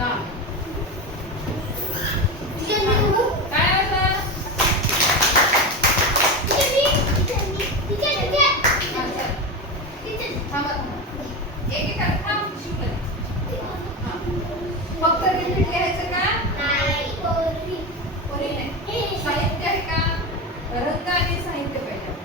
हा फक्त रिपीट लिहायचं का? कोणी नाही. साहित्य आहे का? रंग आणि साहित्य पाहिजे.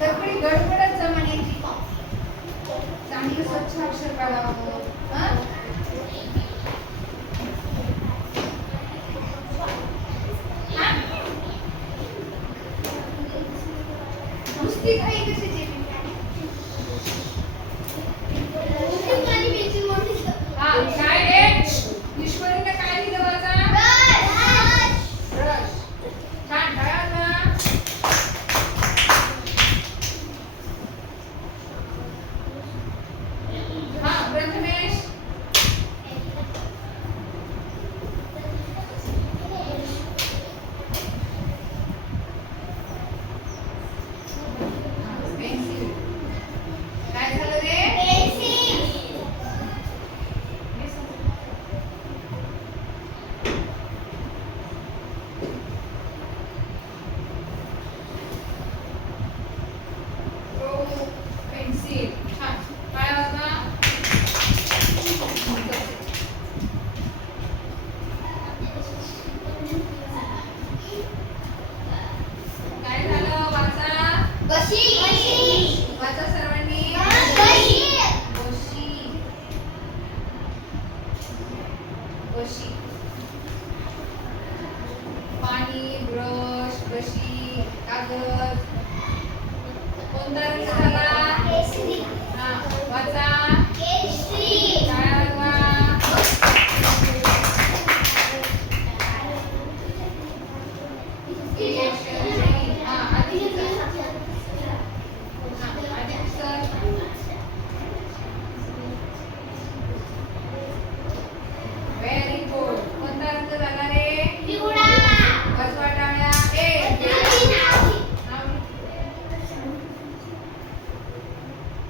सगळी गडबडच जमान्याची चांगली स्वच्छ अक्षर काढावं. नुसती काही कशाची काय रे ईश्वरीने काय लिहिलं वाचा? ब्रश. छान ढळा. प्रथमेश काय झालं रे? पेन्सिल. छान. काय वाजवा? काय झालं? वाचा. वाचा सर्वांनी. बशी. पाणी, ब्रश, बशी, कागद. कोणता रंग झाला? हा वाचा. Very good. कोणता रंग झाला रे? वाजवा टाळ्या.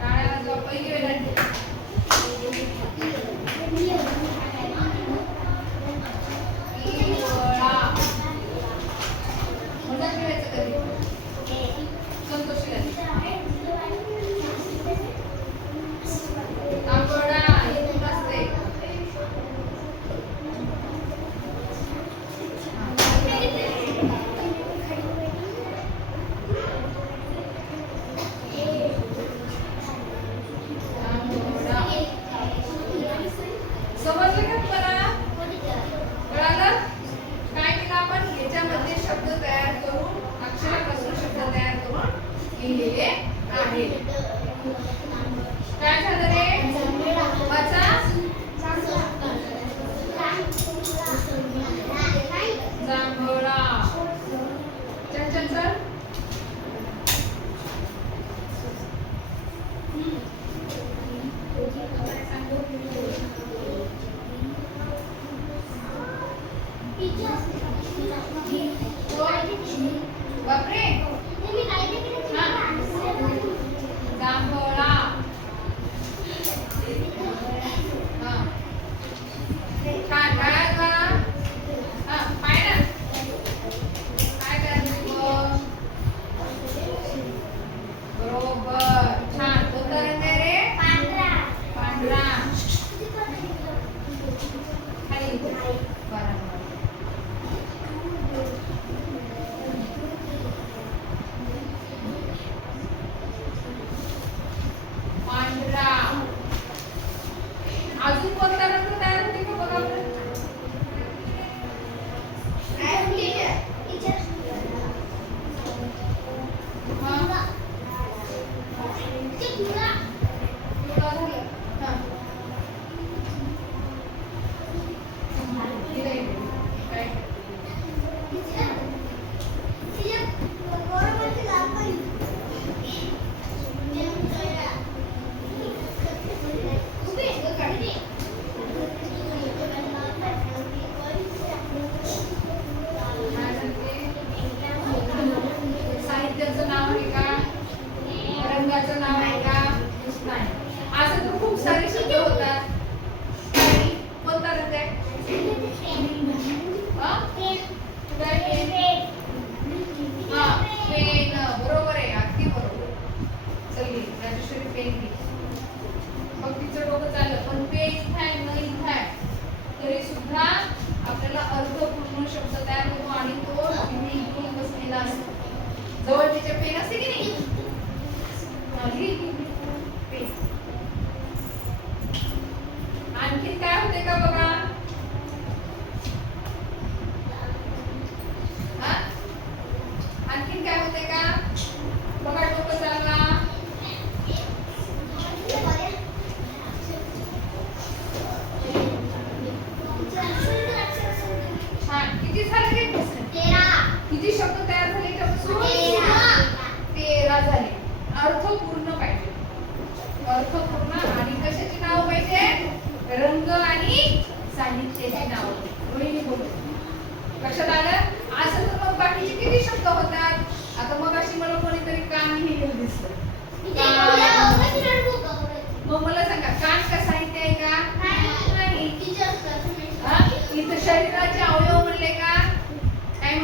टाळ्या वाजवा. पहिली वेळ समजलं का तुम्हाला? कळालं? काय केलं आपण? याच्यामध्ये शब्द तयार करून अक्षरापासून शब्द तयार करून लिहिलेले आहेत. काय झालं रे? वाचा. जांभळा. चल चल चल. बापरे. जांभळा. छान. काय का? पाय ना. काय करायचं? बरोबर. छान. कोणता रंग आहे रे? पांढरा. खाली. बरोबर. पांढरा. अजून कोणता रंग तयार होते का बघा बरं.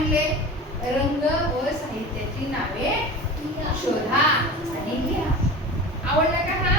सांगितले रंग व साहित्याची नावे शोधा आणि लिहा. आवडला का हा?